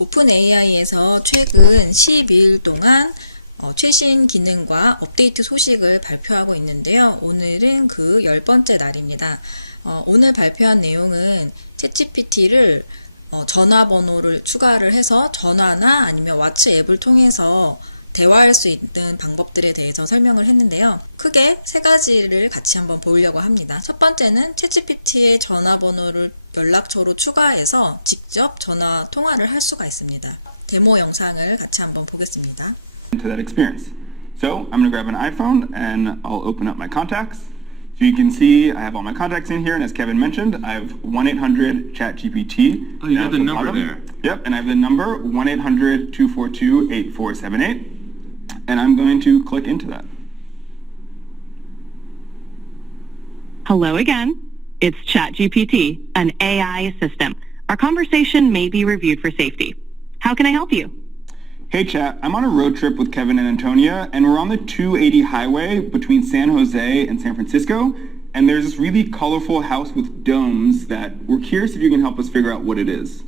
오픈 AI에서 최근 12일 동안 최신 기능과 업데이트 소식을 발표하고 있는데요. 오늘은 그 10번째 날입니다. 오늘 발표한 내용은 챗GPT를 전화번호를 추가를 해서 전화나 아니면 왓츠 앱을 통해서 대화할 수 있는 방법들에 대해서 설명을 했는데요. 크게 세 가지를 같이 한번 보려고 합니다. 첫 번째는 챗GPT의 전화번호를 연락처로 추가해서 직접 전화 통화를 할 수가 있습니다. 데모 영상을 같이 한번 보겠습니다. To that experience. So I'm going to grab an iPhone and I'll open up my contacts. So you can see I have all my contacts in here, and as Kevin mentioned, I have 1-800 ChatGPT. Oh, you got the number bottom. there. Yep, and I have the number 1-800-242-8478, and I'm going to click into that. Hello again. It's ChatGPT, an AI assistant. Our conversation may be reviewed for safety. How can I help you? Hey chat, I'm on a road trip with Kevin and Antonia, and we're on the 280 highway between San Jose and San Francisco, and there's this really colorful house with domes that we're curious if you can help us figure out what it is.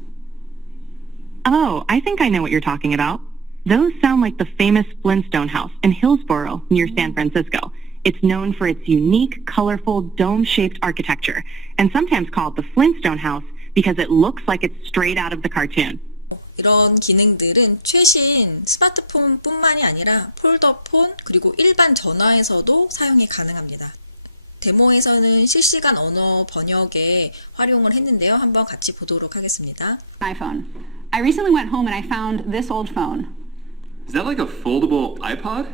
Oh, I think I know what you're talking about. Those sound like the famous Flintstone house in Hillsboro near San Francisco. It's known for its unique, colorful, dome-shaped architecture, and sometimes called the Flintstone house because it looks like it's straight out of the cartoon. 이런 기능들은 최신 스마트폰뿐만이 아니라 폴더폰 그리고 일반 전화에서도 사용이 가능합니다. 데모에서는 실시간 언어 번역에 활용을 했는데요. 한번 같이 보도록 하겠습니다. iPhone. I recently went home and I found this old phone. Is that like a foldable iPod?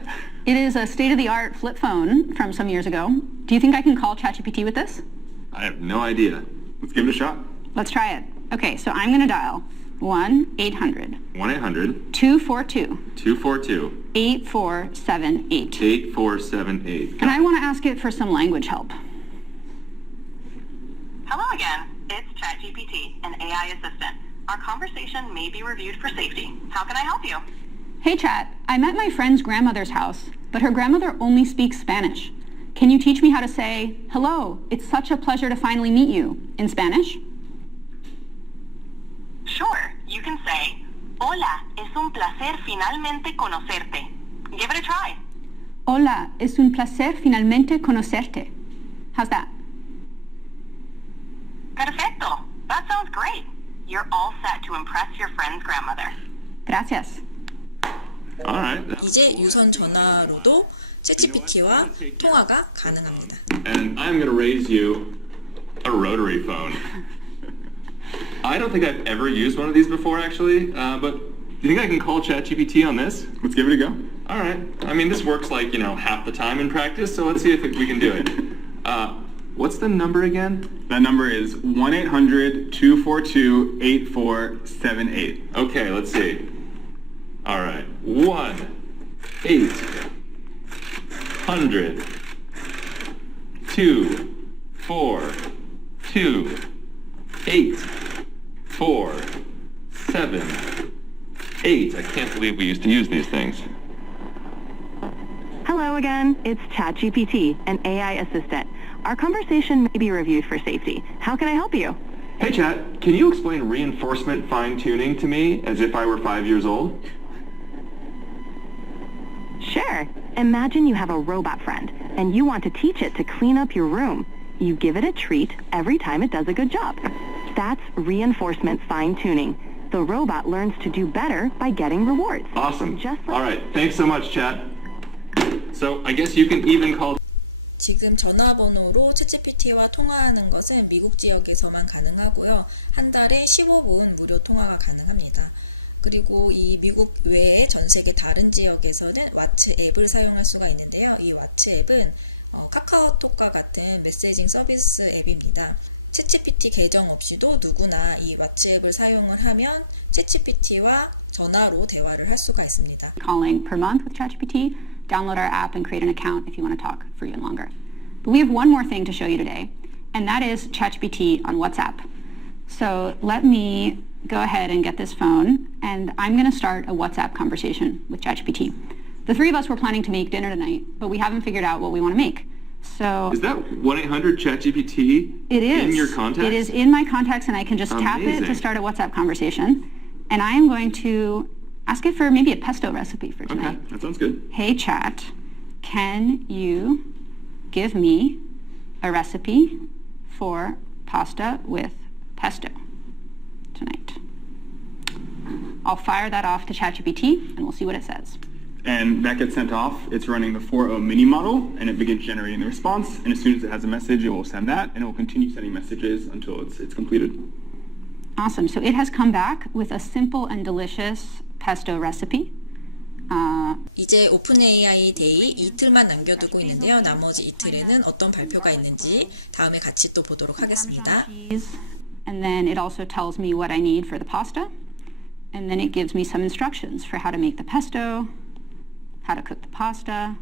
It is a state-of-the-art flip phone from some years ago. Do you think I can call ChatGPT with this? I have no idea. Let's give it a shot. Let's try it. Okay, so I'm going to dial 1-800 1-800 242 242 8478. 8478. And I want to ask it for some language help. Hello again. It's ChatGPT, an AI assistant. Our conversation may be reviewed for safety. How can I help you? Hey Chat, I met my friend's grandmother's house, but her grandmother only speaks Spanish. Can you teach me how to say, "Hello, it's such a pleasure to finally meet you," in Spanish? Sure. You can say, Hola, es un placer finalmente conocerte. Give it a try. Hola, es un placer finalmente conocerte. How's that? Perfecto. That sounds great. You're all set to impress your friend's grandmother. Gracias. All right. 이제 유선 전화로도 챗GPT와 통화가 가능합니다. And I'm going to raise you a rotary phone. I don't think I've ever used one of these before, actually, but do you think I can call ChatGPT on this? Let's give it a go. All right. I mean, this works like, half the time in practice, so let's see if we can do it. What's the number again? That number is 1-800-242-8478. Okay, let's see. All right. 1-800-242-8478. I can't believe we used to use these things. Hello again. It's ChatGPT, an AI assistant. Our conversation may be reviewed for safety. How can I help you? Hey, Chat, can you explain reinforcement fine-tuning to me as if I were 5 years old? Sure. Imagine you have a robot friend, and you want to teach it to clean up your room. You give it a treat every time it does a good job. That's reinforcement fine-tuning. The robot learns to do better by getting rewards. Awesome. Just like All right. Thanks so much, Chat. So I guess you can even call... 지금 전화번호로 챗GPT와 통화하는 것은 미국 지역에서만 가능하고요. 한 달에 15분 무료 통화가 가능합니다. 그리고 이 미국 외에 전 세계 다른 지역에서는 왓츠 앱을 사용할 수가 있는데요. 이 왓츠 앱은 카카오톡과 같은 메시징 서비스 앱입니다. 챗GPT 계정 없이도 누구나 이 왓츠 앱을 사용을 하면 챗GPT와 전화로 대화를 할 수가 있습니다. Calling per month with ChatGPT. Download our app and create an account if you want to talk for even longer. But we have one more thing to show you today, and that is ChatGPT on WhatsApp. So let me go ahead and get this phone, and I'm going to start a WhatsApp conversation with ChatGPT. The three of us were planning to make dinner tonight, but we haven't figured out what we want to make. So Is that 1-800-ChatGPT it is. in your contacts? It is in my contacts, and I can just tap it to Amazing. start a WhatsApp conversation. And I am going to ask it for maybe a pesto recipe for tonight. Okay, that sounds good. Hey chat, can you give me a recipe for pasta with pesto tonight? I'll fire that off to ChatGPT and we'll see what it says. And that gets sent off. It's running the 4.0 mini model, and it begins generating the response. And as soon as it has a message, it will send that, and it will continue sending messages until it's completed. Awesome. So it has come back with a simple and delicious pesto recipe. 이제 오픈AI 데이 이틀만 남겨두고 있는데요. 나머지 이틀에는 어떤 발표가 있는지 다음에 같이 또 보도록 하겠습니다. And then it also tells me what I need for the pasta. And then it gives me some instructions for how to make the pesto, how to cook the pasta,